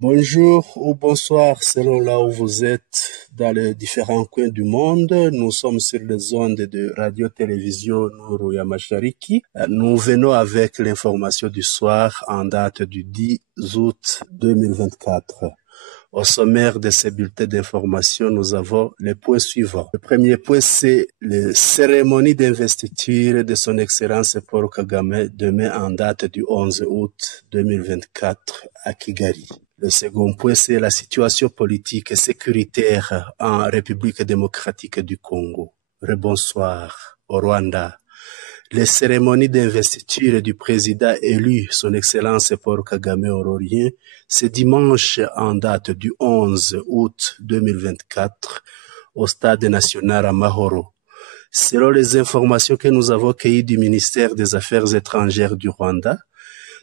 Bonjour ou bonsoir selon là où vous êtes dans les différents coins du monde. Nous sommes sur les ondes de radio-télévision Nuru ya Mashariki. Nous venons avec l'information du soir en date du 10 août 2024. Au sommaire de ces bulletins d'information, nous avons les points suivants. Le premier point, c'est la cérémonie d'investiture de son Excellence Paul Kagame demain en date du 11 août 2024 à Kigali. Le second point, c'est la situation politique et sécuritaire en République démocratique du Congo. Rebonsoir au Rwanda. Les cérémonies d'investiture du président élu, son Excellence Paul Kagame Aurorien, ce dimanche en date du 11 août 2024 au Stade national à Mahoro. Selon les informations que nous avons cueillies du ministère des Affaires étrangères du Rwanda,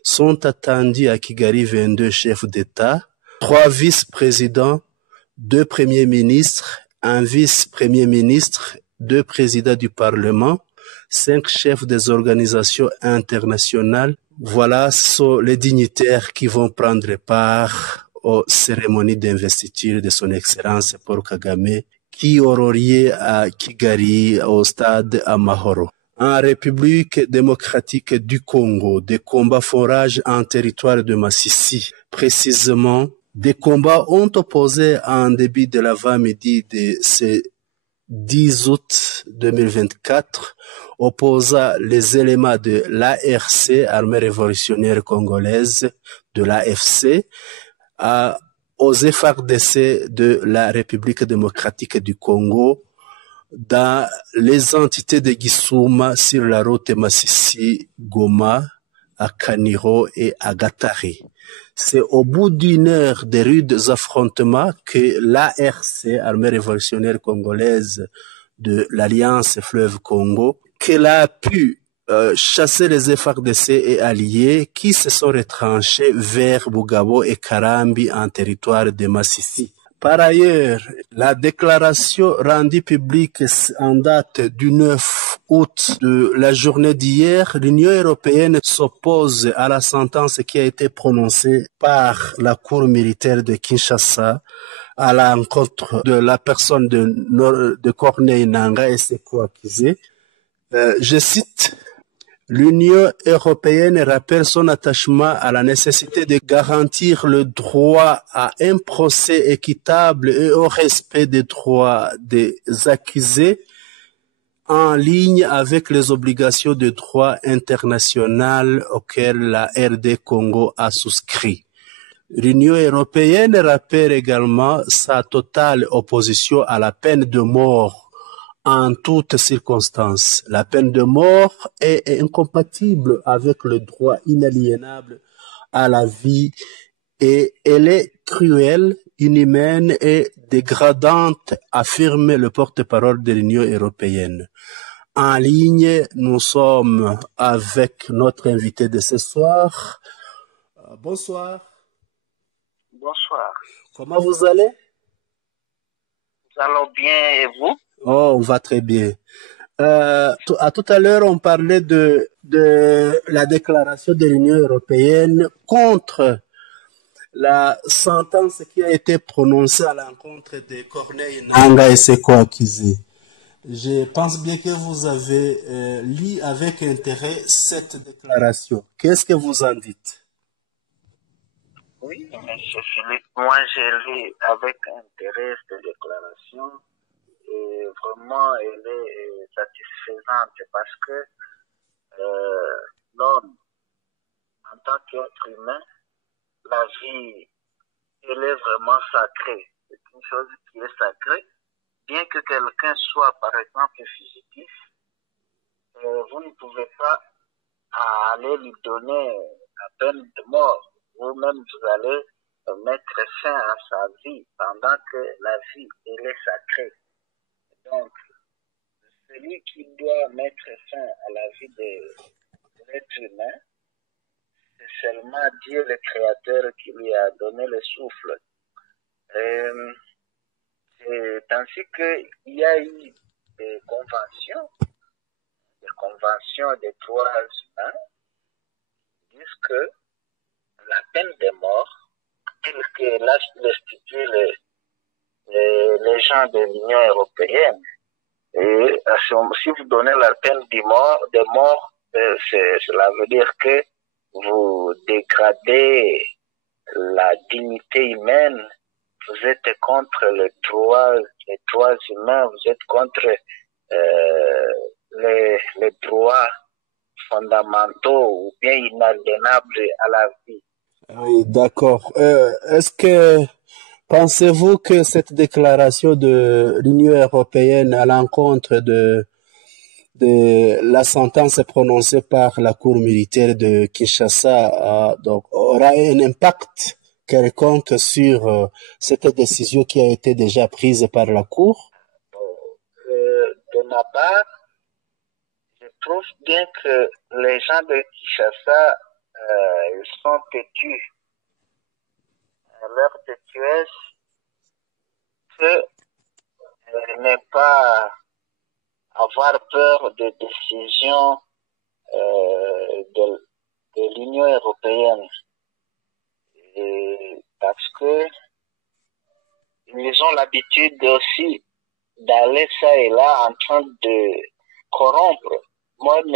sont attendus à Kigali 22 chefs d'État, 3 vice-présidents, 2 premiers ministres, un vice-premier ministre, 2 présidents du Parlement, 5 chefs des organisations internationales. Voilà sont les dignitaires qui vont prendre part aux cérémonies d'investiture de son Excellence Paul Kagame, qui auront lieu à Kigali, au stade Amahoro. En République démocratique du Congo, des combats font rage en territoire de Massissi. Précisément, des combats ont opposé en début de l'avant-midi de ce 10 août 2024, opposant les éléments de l'ARC, Armée révolutionnaire congolaise, de l'AFC, aux FARDC de la République démocratique du Congo, dans les entités de Gisuma sur la route Massissi-Goma, à Kaniro et à Gatari. C'est au bout d'une heure de rudes affrontements que l'ARC, Armée révolutionnaire congolaise de l'Alliance Fleuve Congo, qu'elle a pu chasser les FARDC et alliés qui se sont retranchés vers Bugabo et Karambi en territoire de Massissi. Par ailleurs, la déclaration rendue publique en date du 9 août de la journée d'hier, l'Union européenne s'oppose à la sentence qui a été prononcée par la Cour militaire de Kinshasa à l'encontre de la personne de Corneille Nangaa et ses co-accusés. Je cite: l'Union européenne rappelle son attachement à la nécessité de garantir le droit à un procès équitable et au respect des droits des accusés en ligne avec les obligations de droit international auxquelles la RD Congo a souscrit. L'Union européenne rappelle également sa totale opposition à la peine de mort en toutes circonstances. La peine de mort est incompatible avec le droit inaliénable à la vie et elle est cruelle, inhumaine et dégradante, affirme le porte-parole de l'Union européenne. En ligne, nous sommes avec notre invité de ce soir. Bonsoir. Bonsoir. Comment vous allez? Nous allons bien et vous? Oh, on va très bien. À tout à l'heure, on parlait de la déclaration de l'Union européenne contre la sentence qui a été prononcée à l'encontre de Corneille Nangaa et ses co-accusés. Je pense bien que vous avez lu avec intérêt cette déclaration. Qu'est-ce que vous en dites? Oui, M. Philippe, moi j'ai lu avec intérêt cette déclaration. Et vraiment, elle est satisfaisante parce que l'homme, en tant qu'être humain, la vie, elle est vraiment sacrée. C'est une chose qui est sacrée. Bien que quelqu'un soit, par exemple, fugitif, vous ne pouvez pas aller lui donner la peine de mort. Vous-même, vous allez mettre fin à sa vie pendant que la vie, elle est sacrée. Donc, celui qui doit mettre fin à la vie de l'être humain, c'est seulement Dieu le Créateur qui lui a donné le souffle. C'est ainsi qu'il y a eu des conventions des droits humains qui disent que la peine de mort tels que l'institut les gens de l'Union européenne. Et si vous donnez la peine de mort, cela veut dire que vous dégradez la dignité humaine, vous êtes contre les droits humains, vous êtes contre les droits fondamentaux ou bien inaliénables à la vie. Oui, d'accord. Pensez-vous que cette déclaration de l'Union européenne à l'encontre de la sentence prononcée par la Cour militaire de Kinshasa donc, aura un impact quelconque sur cette décision qui a été déjà prise par la Cour? De ma part, je trouve bien que les gens de Kinshasa ils sont têtus. Leur têtuesse n'est pas avoir peur de décisions de l'Union européenne. Et parce que ils ont l'habitude aussi d'aller ça et là en train de corrompre même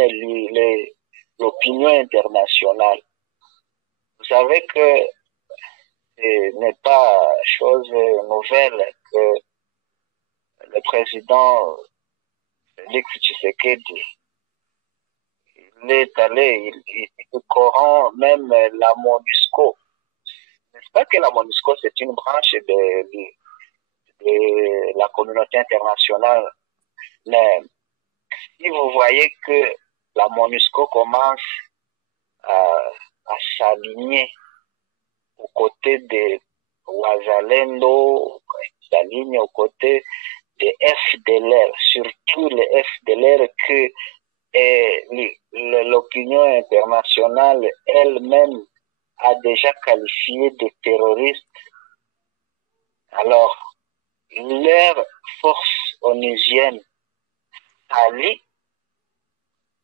l'opinion internationale. Vous savez que ce n'est pas chose nouvelle que le président Félix Tshisekedi il est allé, il corrompt même la MONUSCO. N'est-ce pas que la MONUSCO c'est une branche de la communauté internationale? Mais si vous voyez que la MONUSCO commence à s'aligner aux côtés des Ouazalendo, s'aligne aux côtés des FDLR, surtout les FDLR que l'opinion internationale elle-même a déjà qualifié de terroristes. Alors, leur force onusienne s'allie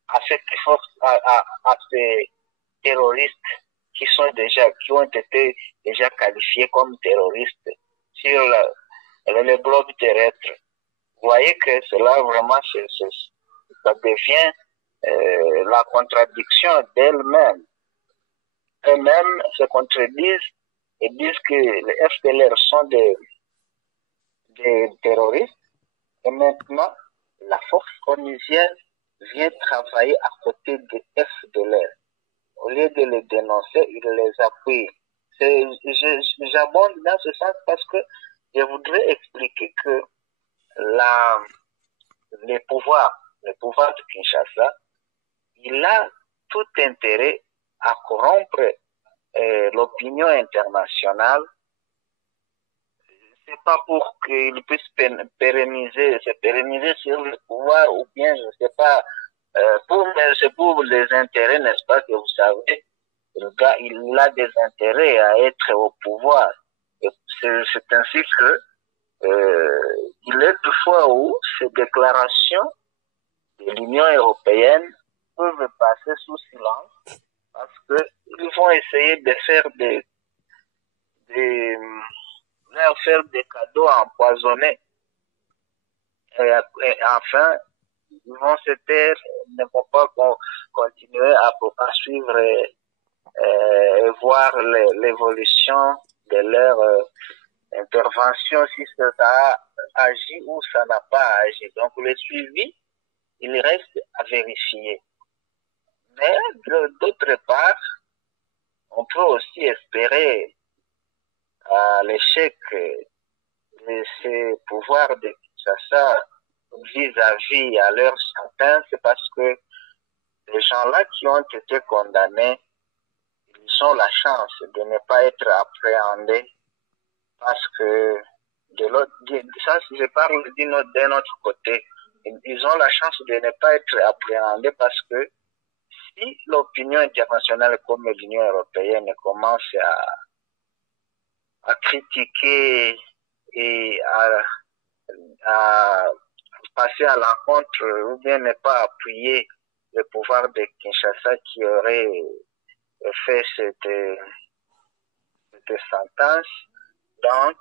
à cette force, à ces terroristes qui ont été déjà qualifiés comme terroristes sur le bloc terrestre. Vous voyez que cela vraiment, ça devient la contradiction d'elles-mêmes. Eux-mêmes se contredisent et disent que les FDLR sont des terroristes. Et maintenant, la force onusienne vient travailler à côté des FDLR. Au lieu de les dénoncer, il les appuie. J'abonde dans ce sens parce que je voudrais expliquer que le pouvoir de Kinshasa, il a tout intérêt à corrompre l'opinion internationale. C'est pas pour qu'il puisse se pérenniser sur le pouvoir ou bien, je sais pas, c'est pour les intérêts, n'est-ce pas, que vous savez, le gars, il a des intérêts à être au pouvoir. Et c'est ainsi que il est toutefois où ces déclarations de l'Union européenne peuvent passer sous silence parce qu'ils vont essayer de faire leur faire des cadeaux empoisonnés et enfin ils vont se taire, ne vont pas continuer à suivre et voir l'évolution de leur intervention, si ça a agi ou ça n'a pas agi. Donc le suivi, il reste à vérifier. Mais d'autre part, on peut aussi espérer à l'échec de ces pouvoirs de Kinshasa vis-à-vis à leur sentence, c'est parce que les gens-là qui ont été condamnés, ils ont la chance de ne pas être appréhendés parce que ça, je parle d'un autre côté, ils ont la chance de ne pas être appréhendés parce que si l'opinion internationale comme l'Union européenne commence à critiquer et à passer à l'encontre ou bien ne pas appuyer le pouvoir de Kinshasa qui aurait fait cette cette sentence. Donc,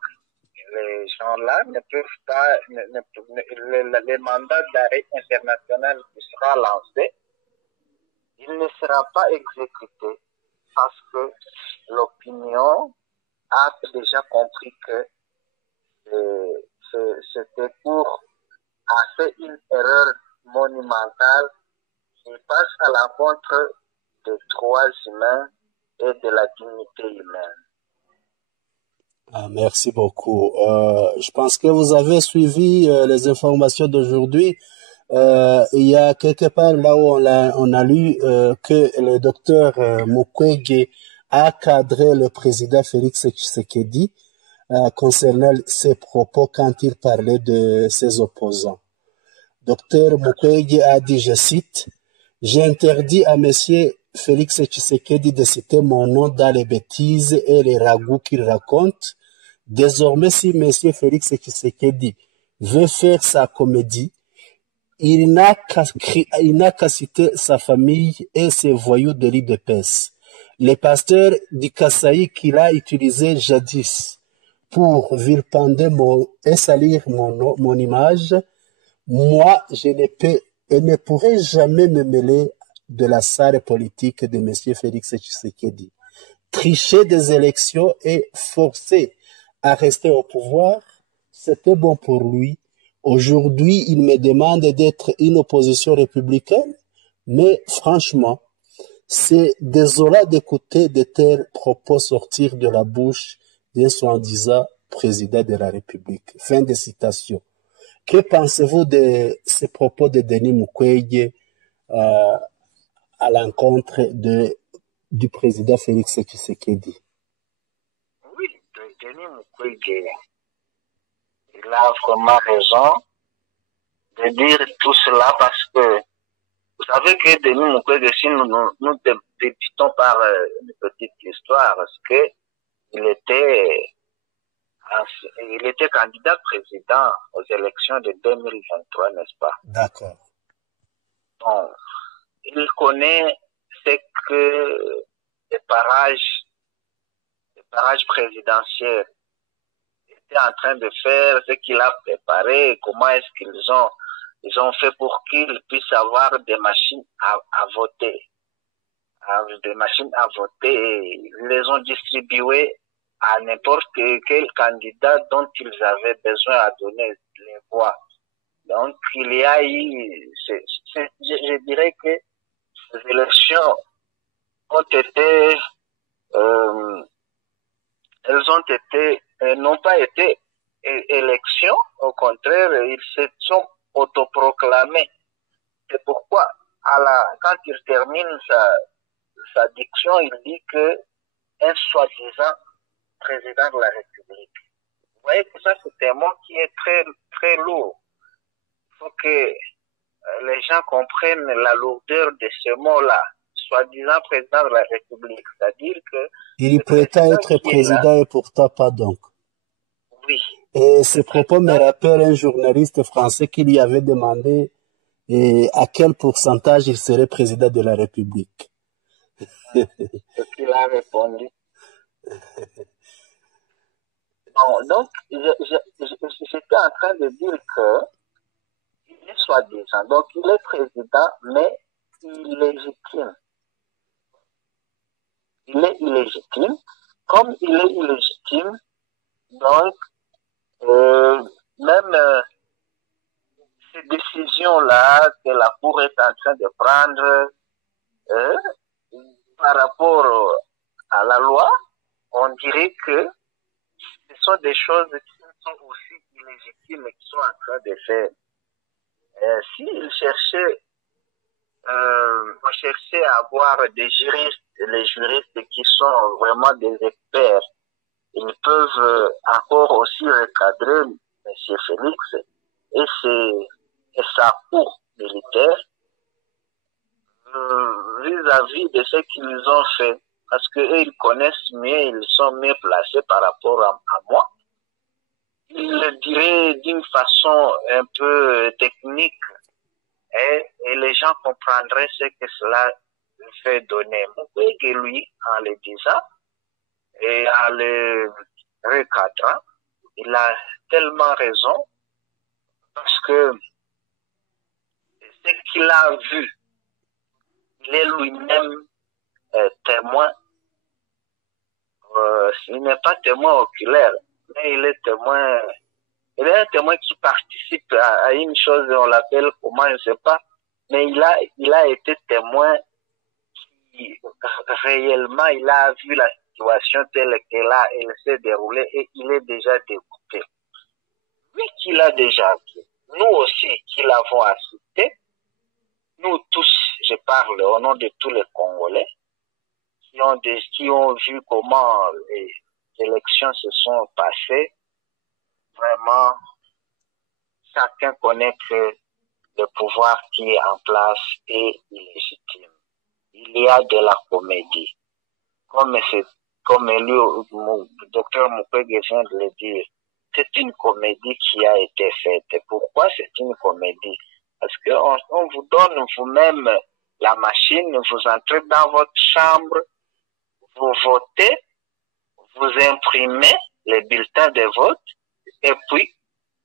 les gens-là ne peuvent pas, le mandat d'arrêt international qui sera lancé, il ne sera pas exécuté parce que l'opinion a déjà compris que c'était pour faire une erreur monumentale qui passe à l'encontre des droits humains et de la dignité humaine. Merci beaucoup. Je pense que vous avez suivi les informations d'aujourd'hui. Il y a quelque part là où on a lu que le docteur Mukwege a cadré le président Félix Tshisekedi concernant ses propos quand il parlait de ses opposants. Docteur Mukwege a dit, je cite, « J'ai interdit à monsieur Félix Tshisekedi de citer mon nom dans les bêtises et les ragoûts qu'il raconte. Désormais, si monsieur Félix Tshisekedi veut faire sa comédie, il n'a qu'à citer sa famille et ses voyous de l'IDPS. Les pasteurs du Kasaï qu'il a utilisé jadis pour vilipender et salir mon image, moi, je ne pourrai jamais me mêler de la salle politique de M. Félix Tshisekedi. Tricher des élections et forcer à rester au pouvoir, c'était bon pour lui. Aujourd'hui, il me demande d'être une opposition républicaine, mais franchement, c'est désolant d'écouter de tels propos sortir de la bouche d'un soi-disant président de la République. Fin de citation. Que pensez-vous de ces propos de Denis Mukwege à l'encontre du président Félix Tshisekedi? Oui, Denis Mukwege, il a vraiment raison de dire tout cela parce que vous savez que Denis Mukwege, si nous débutons par une petite histoire, parce que il était candidat président aux élections de 2023, n'est-ce pas? D'accord. Donc, il connaît ce que les parages présidentiels étaient en train de faire, ce qu'il a préparé, comment est-ce ils ont fait pour qu'ils puissent avoir des machines à voter. Des machines à voter, et ils les ont distribuées à n'importe quel candidat dont ils avaient besoin à donner les voix. Donc, il y a eu, je dirais que ces élections ont été, n'ont pas été élections, au contraire, ils se sont autoproclamés. C'est pourquoi, quand il termine sa diction, il dit que un soi-disant président de la République. Vous voyez que ça, c'est un mot qui est très, très lourd. Il faut que les gens comprennent la lourdeur de ce mot-là, soi-disant président de la République. C'est-à-dire que... Il prétend être président et pourtant pas donc. Oui. Et ce propos me rappelle un journaliste français qui lui avait demandé à quel pourcentage il serait président de la République. Ce qu'il a répondu. Bon, donc, j'étais en train de dire que il est soi-disant. Donc, il est président, mais il est illégitime. Il est illégitime. Comme il est illégitime, donc, même ces décisions-là que la Cour est en train de prendre par rapport à la loi, on dirait que ce sont des choses qui sont aussi illégitimes et qui sont en train de faire. S'ils cherchaient, on cherchait à avoir des juristes, les juristes qui sont vraiment des experts, ils peuvent encore aussi recadrer M. Félix et sa cour militaire vis-à-vis de ce qu'ils ont fait. Parce qu'eux, ils connaissent mieux, ils sont mieux placés par rapport à moi. Ils le diraient d'une façon un peu technique et les gens comprendraient ce que cela fait donner. Mukwege, lui, en le disant, et à le recadrer. Il a tellement raison parce que ce qu'il a vu, il est lui-même témoin. Il n'est pas témoin oculaire, mais il est témoin. Il est un témoin qui participe à une chose, on l'appelle comment, je ne sais pas, mais il a été témoin qui réellement, il a vu la situation telle elle s'est déroulée et il est déjà dégoûté. Lui qui l'a déjà vu, nous aussi qui l'avons assisté, nous tous, je parle au nom de tous les Congolais, qui ont vu comment les élections se sont passées, vraiment, chacun connaît que le pouvoir qui est en place est illégitime. Il y a de la comédie. Comme lui, le docteur Mukwege vient de le dire, c'est une comédie qui a été faite. Pourquoi c'est une comédie? Parce qu'on vous donne vous-même la machine, vous entrez dans votre chambre, vous votez, vous imprimez les bulletins de vote, et puis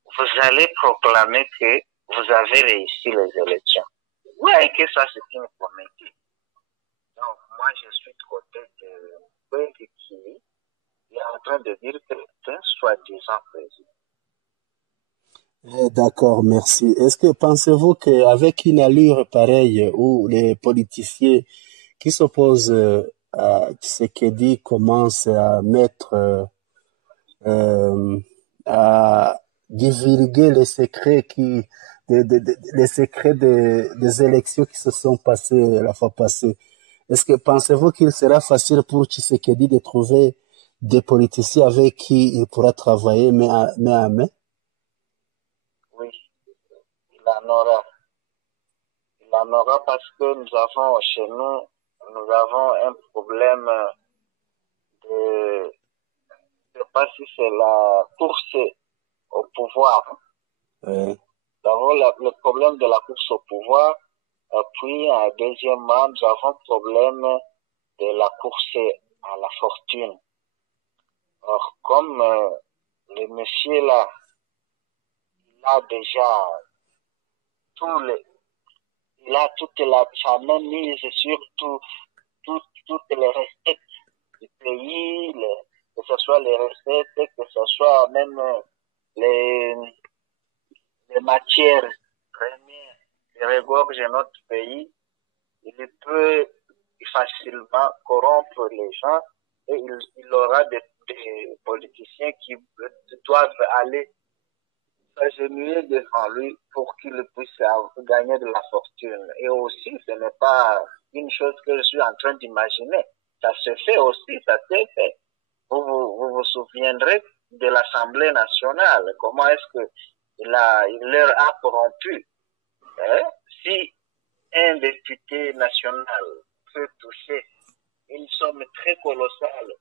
vous allez proclamer que vous avez réussi les élections. Oui, et que ça c'est une comédie. Donc moi je suis de côté de Mukwege qui est en train de dire que c'est un soi-disant président. D'accord, merci. Est-ce que pensez-vous qu'avec une allure pareille où les politiciens qui s'opposent à Tshisekedi commencent à mettre, à divulguer les secrets les secrets des élections qui se sont passées la fois passée, est-ce que pensez-vous qu'il sera facile pour Tshisekedi de trouver des politiciens avec qui il pourra travailler main à main? Oui, il en aura. Il en aura parce que nous avons chez nous avons un problème de, je ne sais pas si c'est la course au pouvoir. Oui. Nous avons le problème de la course au pouvoir, puis deuxièmement, nous avons le problème de la course à la fortune. Or, comme le monsieur là, il a déjà il a toute sa main mise sur toutes les recettes du pays, que ce soit les recettes, que ce soit même les matières premières qui regorgent notre pays. Il peut facilement corrompre les gens et il aura des politiciens qui doivent aller s'agenouiller devant lui pour qu'il puisse gagner de la fortune. Et aussi, ce n'est pas une chose que je suis en train d'imaginer. Ça se fait aussi, ça s'est fait. Vous souviendrez de l'Assemblée nationale. Comment est-ce que il leur a corrompu? Si un député national peut toucher une somme très colossale,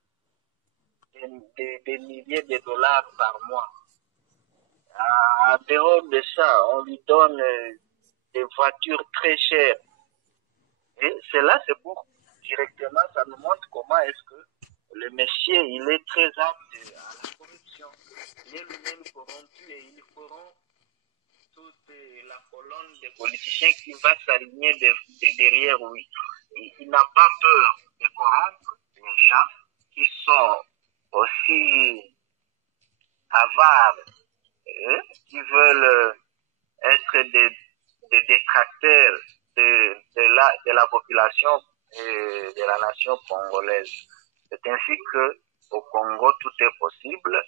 des milliers de dollars par mois, en dehors de ça, on lui donne des voitures très chères. Et cela, c'est pour directement, ça nous montre comment est-ce que le monsieur, il est très apte à la corruption. Il est lui-même corrompu et il corrompt toute la colonne des politiciens qui va s'aligner derrière lui. Il n'a pas peur de corrompre les gens qui sont aussi avares, qui veulent être des détracteurs de la population et de la nation congolaise. C'est ainsi que au Congo tout est possible.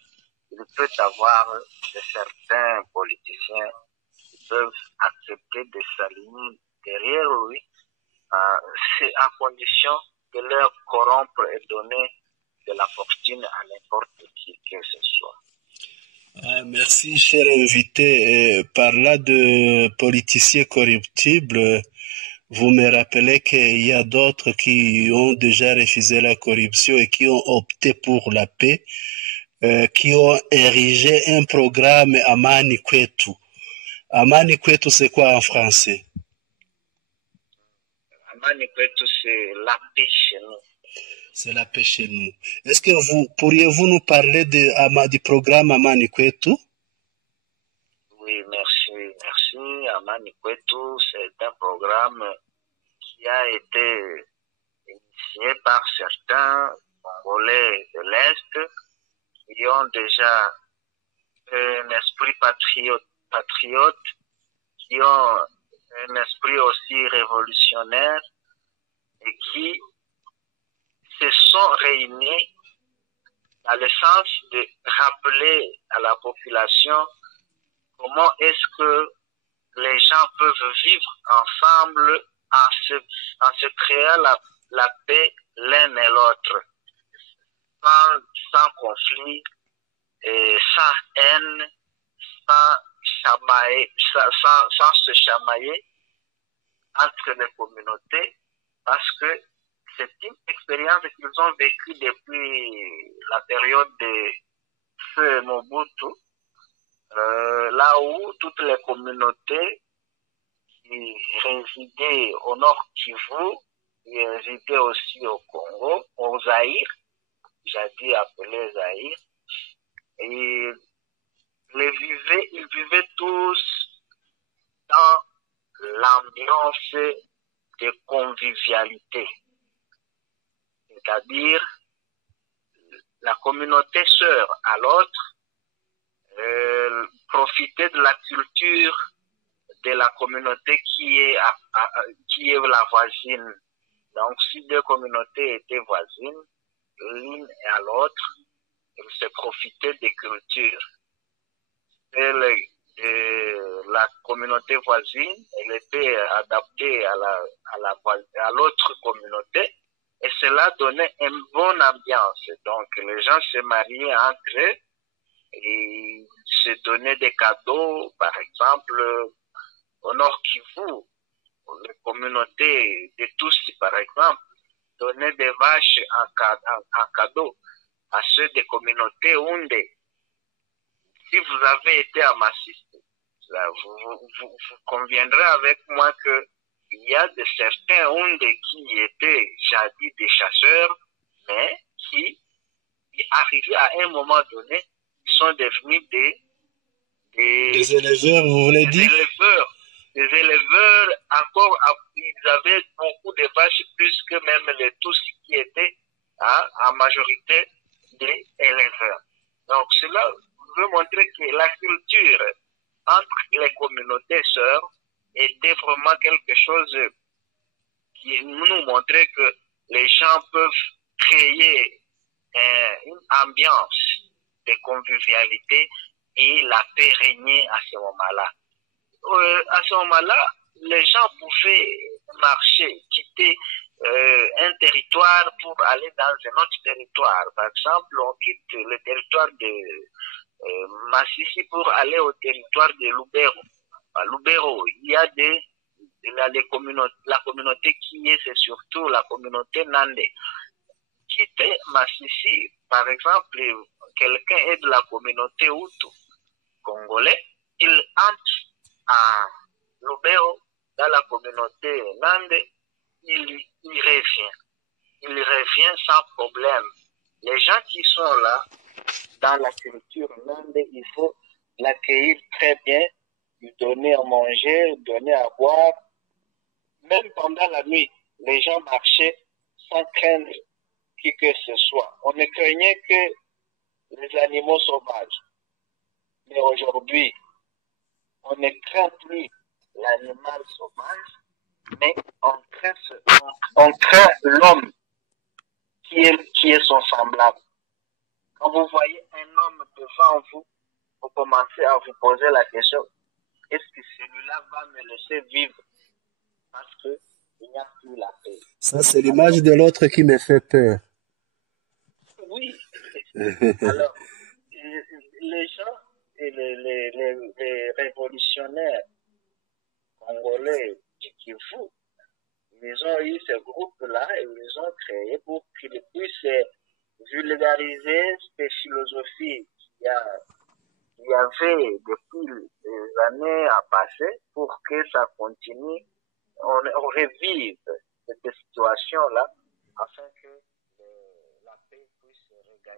Il peut y avoir de certains politiciens qui peuvent accepter de s'aligner derrière lui, c'est à condition de leur corrompre et donner de la fortune à n'importe qui que ce soit. Merci, cher invité. Par-là de politiciens corruptibles, vous me rappelez qu'il y a d'autres qui ont déjà refusé la corruption et qui ont opté pour la paix, qui ont érigé un programme Amani Kwetu. Amani Kwetu, c'est quoi en français? Amani Kwetu, c'est la paix chez nous. C'est la paix chez nous. Est-ce que pourriez-vous nous parler du programme Amani Kwetu? Oui, merci. Amani Kwetu, c'est un programme qui a été initié par certains Congolais de l'Est qui ont déjà un esprit patriote, qui ont un esprit aussi révolutionnaire et qui se sont réunis dans le sens de rappeler à la population comment est-ce que les gens peuvent vivre ensemble en se créant la paix l'un et l'autre, sans conflit, et sans haine, sans se chamailler entre les communautés, parce que c'est une expérience qu'ils ont vécue depuis la période de Feu Mobutu, là où toutes les communautés qui résidaient au Nord Kivu, qui résidaient aussi au Congo, au Zaïre, jadis appelé Zaïre, et ils vivaient tous dans l'ambiance de convivialité. C'est-à-dire, la communauté sœur à l'autre, profiter de la culture de la communauté qui est la voisine. Donc, si deux communautés étaient voisines, l'une à l'autre, ils se profitaient des cultures. La communauté voisine, elle était adaptée à l'autre communauté, et cela donnait une bonne ambiance. Donc, les gens se mariaient entre eux et se donnaient des cadeaux. Par exemple, au Nord Kivu, les communautés de Tutsi, par exemple, donnaient des vaches en cadeau à ceux des communautés Houndé. Si vous avez été à Massiste, vous conviendrez avec moi que il y a de certains Houndé qui étaient jadis des chasseurs, mais qui, arrivés à un moment donné, sont devenus des éleveurs, vous voulez dire? Des éleveurs, encore, ils avaient beaucoup de vaches, plus que même les Tutsis qui étaient en majorité des éleveurs. Donc cela veut montrer que la culture entre les communautés sœurs était vraiment quelque chose qui nous montrait que les gens peuvent créer une ambiance de convivialité et la paix régnait à ce moment-là. À ce moment-là, les gens pouvaient marcher, quitter un territoire pour aller dans un autre territoire. Par exemple, on quitte le territoire de Massissi pour aller au territoire de Lubero. À Lubero, il y a la communauté qui est, c'est surtout la communauté Nandé. Quitter Massissi, par exemple, quelqu'un est de la communauté Hutu congolais, il entre à Lubero, dans la communauté Nandé, il revient. Il revient sans problème. Les gens qui sont là, dans la culture Nandé, il faut l'accueillir très bien, lui donner à manger, lui donner à boire. Même pendant la nuit, les gens marchaient sans craindre qui que ce soit. On ne craignait que les animaux sauvages. Mais aujourd'hui, on ne craint plus l'animal sauvage, mais on craint l'homme qui est son semblable. Quand vous voyez un homme devant vous, vous commencez à vous poser la question, est-ce que celui-là va me laisser vivre? Parce qu'il n'y a plus la paix. Ça, c'est l'image de l'autre qui me fait peur. Oui. Alors, les gens et les révolutionnaires congolais du Kivu, ils ont eu ce groupe-là et ils ont créé pour qu'ils puissent vulgariser ces philosophies qu'il y avait depuis des années à passer pour que ça continue, on revive cette situation-là afin que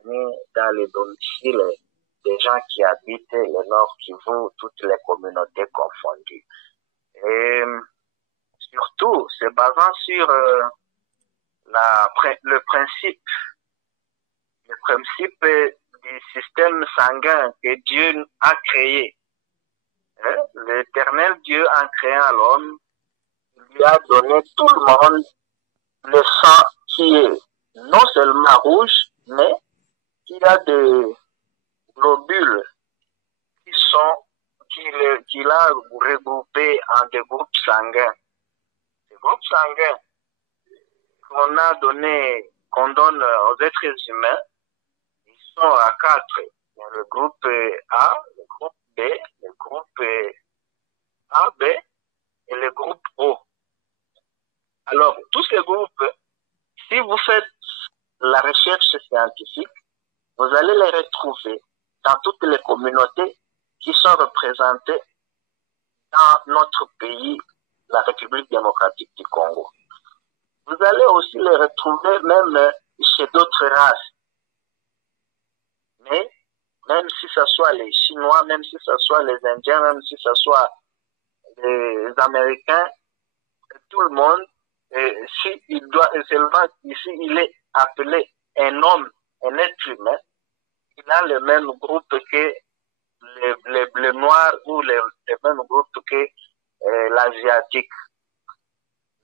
intervenir dans les domiciles des gens qui habitent le Nord Kivu, toutes les communautés confondues. Et surtout, se basant sur le principe du système sanguin que Dieu a créé. L'Éternel Dieu, en créant l'homme, lui a donné tout le monde le sang qui est non seulement rouge, mais qui a des globules qu'il a regroupés en des groupes sanguins. Ces groupes sanguins qu'on donne aux êtres humains, ils sont à 4. Il y a le groupe A, le groupe B, le groupe AB et le groupe O. Alors, tous ces groupes, si vous faites la recherche scientifique, vous allez les retrouver dans toutes les communautés qui sont représentées dans notre pays, la République démocratique du Congo. Vous allez aussi les retrouver même chez d'autres races. Mais même si ce soit les Chinois, même si ce soit les Indiens, même si ce soit les Américains, tout le monde, seulement ici il est appelé un homme, un être humain, il a le même groupe que les Noirs ou le même groupe que l'Asiatique.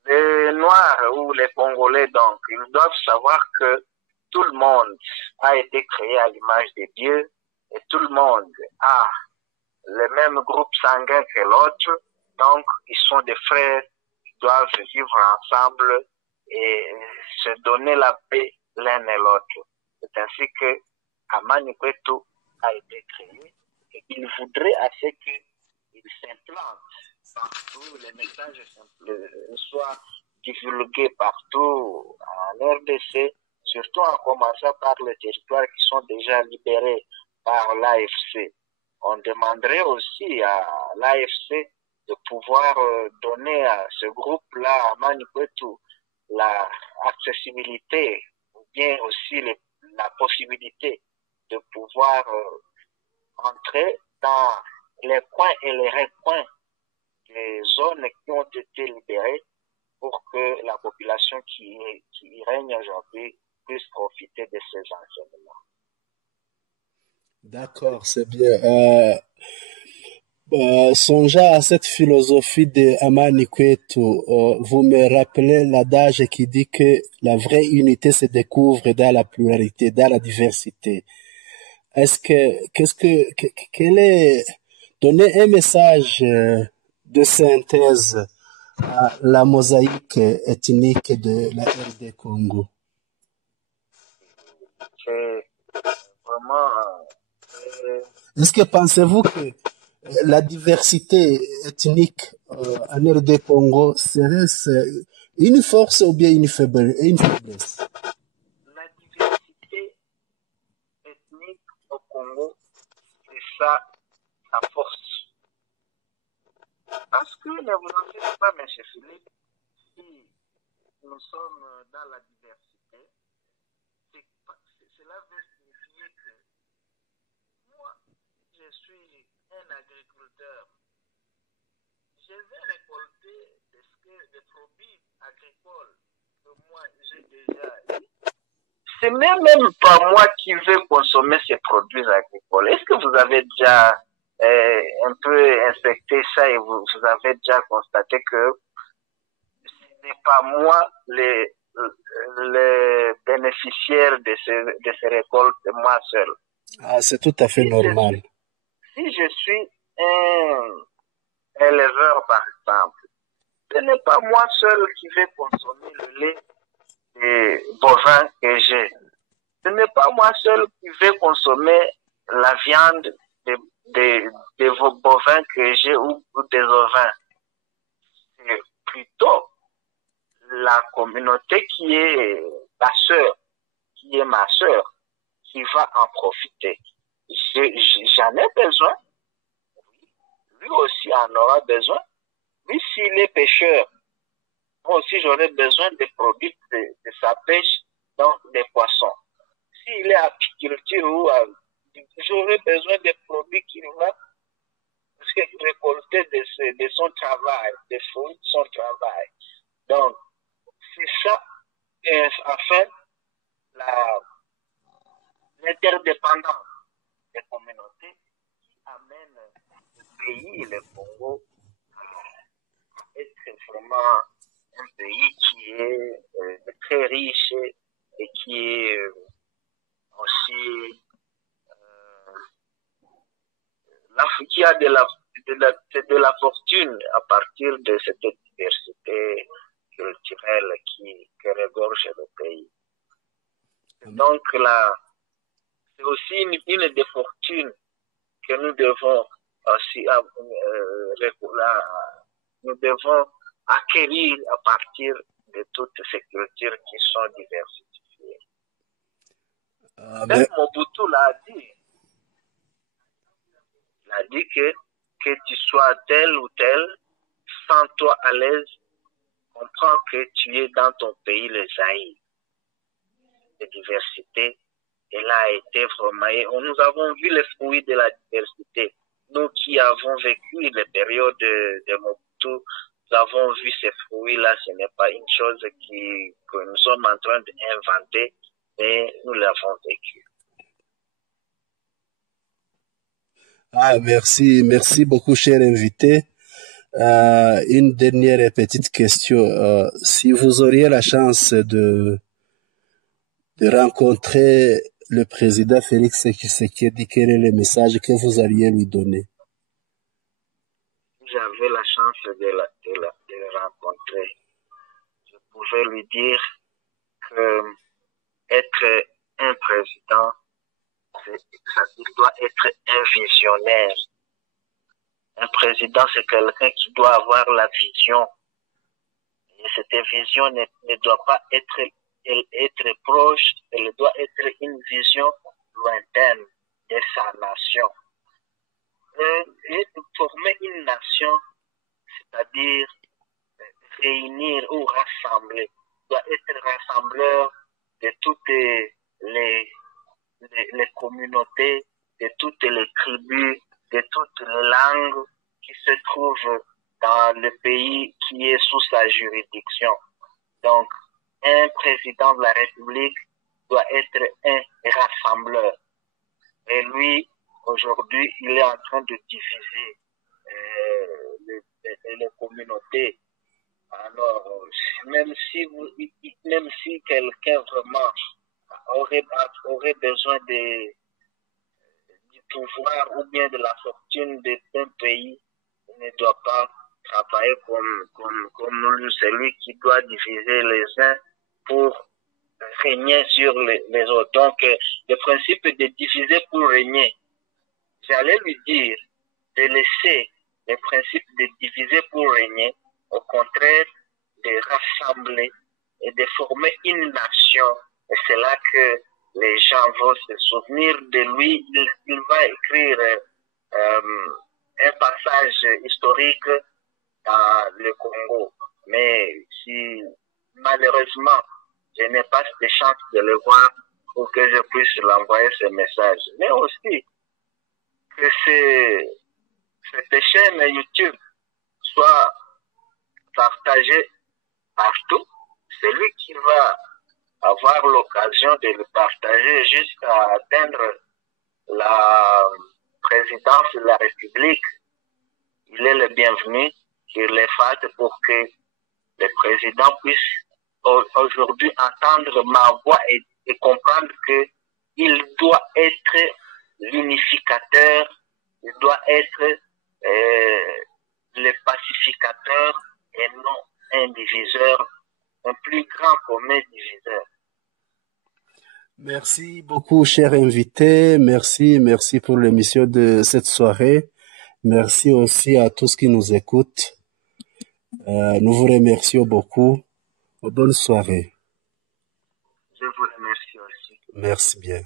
Les Noirs ou les Congolais, donc, ils doivent savoir que tout le monde a été créé à l'image de Dieu et tout le monde a le même groupe sanguin que l'autre. Donc, ils sont des frères qui doivent vivre ensemble et se donner la paix l'un et l'autre. C'est ainsi que Amani Kwetu a été créé et il voudrait à ce qu'il s'implante partout, les messages soient divulgués partout en RDC, surtout en commençant par les territoires qui sont déjà libérés par l'AFC. On demanderait aussi à l'AFC de pouvoir donner à ce groupe-là, à Manikwetu, l'accessibilité ou bien aussi la possibilité de pouvoir entrer dans les coins et les recoins des zones qui ont été libérées pour que la population qui y règne aujourd'hui puisse profiter de ces enseignements. D'accord, c'est bien. Songeant à cette philosophie de Amani Kwetu, vous me rappelez l'adage qui dit que la vraie unité se découvre dans la pluralité, dans la diversité. Donner un message de synthèse à la mosaïque ethnique de la RD Congo? C'est vraiment... Est-ce que pensez-vous que la diversité ethnique en RD Congo serait une force ou bien une faiblesse? La diversité ethnique au Congo, c'est ça, sa force. Parce que ne vous en faites pas, M. Philippe, si nous sommes dans la diversité, cela veut signifier que moi, je suis un agriculteur. Je vais récolter des produits agricoles que moi j'ai déjà eu. C'est même pas moi qui vais consommer ces produits agricoles. Est-ce que vous avez déjà un peu inspecté ça et vous avez déjà constaté que ce n'est pas moi les bénéficiaires de ces récoltes, moi seul. Ah, c'est tout à fait normal. Si je suis un éleveur, par exemple, ce n'est pas moi seul qui vais consommer le lait des bovins que j'ai. Ce n'est pas moi seul qui vais consommer la viande des bovins que j'ai ou des ovins. C'est plutôt la communauté qui est ma sœur, qui va en profiter. J'en ai besoin. Lui aussi en aura besoin. Lui, s'il est pêcheur, moi aussi j'aurai besoin des produits de sa pêche, donc des poissons. s'il est apiculture ou j'aurai besoin des produits qu'il va récolter de son travail, des fruits de son travail. Donc, c'est ça, enfin, l'interdépendance des communautés qui amène le pays, le Congo, à être vraiment un pays qui est très riche et qui est aussi qui a de la fortune à partir de cette diversité culturelle qui regorge le pays. Donc là, c'est aussi une des fortunes que nous devons aussi nous devons acquérir à partir de toutes ces cultures qui sont diversifiées. Même Mobutu l'a dit. Il a dit que tu sois tel ou tel, sens-toi à l'aise, comprends que tu es dans ton pays, le Zaïre. La diversité, elle a été vraiment... Nous avons vu les fruits de la diversité. Nous qui avons vécu les périodes de Mobutu, nous avons vu ces fruits-là. Ce n'est pas une chose que nous sommes en train d'inventer, mais nous l'avons vécu. Merci beaucoup, cher invité. Une dernière petite question. Si vous auriez la chance de rencontrer le président Félix Tshisekedi, quel est le message que vous alliez lui donner? J'avais la chance de le rencontrer. Je pouvais lui dire que être un président, il doit être un visionnaire. Un président, c'est quelqu'un qui doit avoir la vision. Et cette vision ne doit pas être proche, elle doit être une vision lointaine de sa nation. Et former une nation, c'est-à-dire réunir ou rassembler, doit être rassembleur de toutes les communautés, de toutes les tribus, de toutes les langues qui se trouvent dans le pays qui est sous sa juridiction. Donc, un président de la République doit être un rassembleur. Et lui, aujourd'hui, il est en train de diviser les communautés. Alors, même si quelqu'un vraiment aurait besoin du pouvoir ou bien de la fortune d'un pays, il ne doit pas travailler comme lui, celui qui doit diviser les uns pour régner sur les autres. Donc, le principe de diviser pour régner, j'allais lui dire de laisser le principe de diviser pour régner, au contraire, de rassembler et de former une nation. Et c'est là que les gens vont se souvenir de lui. Il va écrire un passage historique dans le Congo. Mais si malheureusement je n'ai pas de chance de le voir pour que je puisse l'envoyer ce message. Mais aussi que cette chaîne YouTube soit partagée partout. Celui qui va avoir l'occasion de le partager jusqu'à atteindre la présidence de la République, il est le bienvenu, qu'il le fasse pour que le président puisse aujourd'hui entendre ma voix et comprendre qu'il doit être l'unificateur, il doit être le pacificateur et non un diviseur, un plus grand commun diviseur. Merci beaucoup, cher invité. Merci pour l'émission de cette soirée. Merci aussi à tous qui nous écoutent. Nous vous remercions beaucoup. Bonne soirée. Je vous remercie aussi. Merci bien.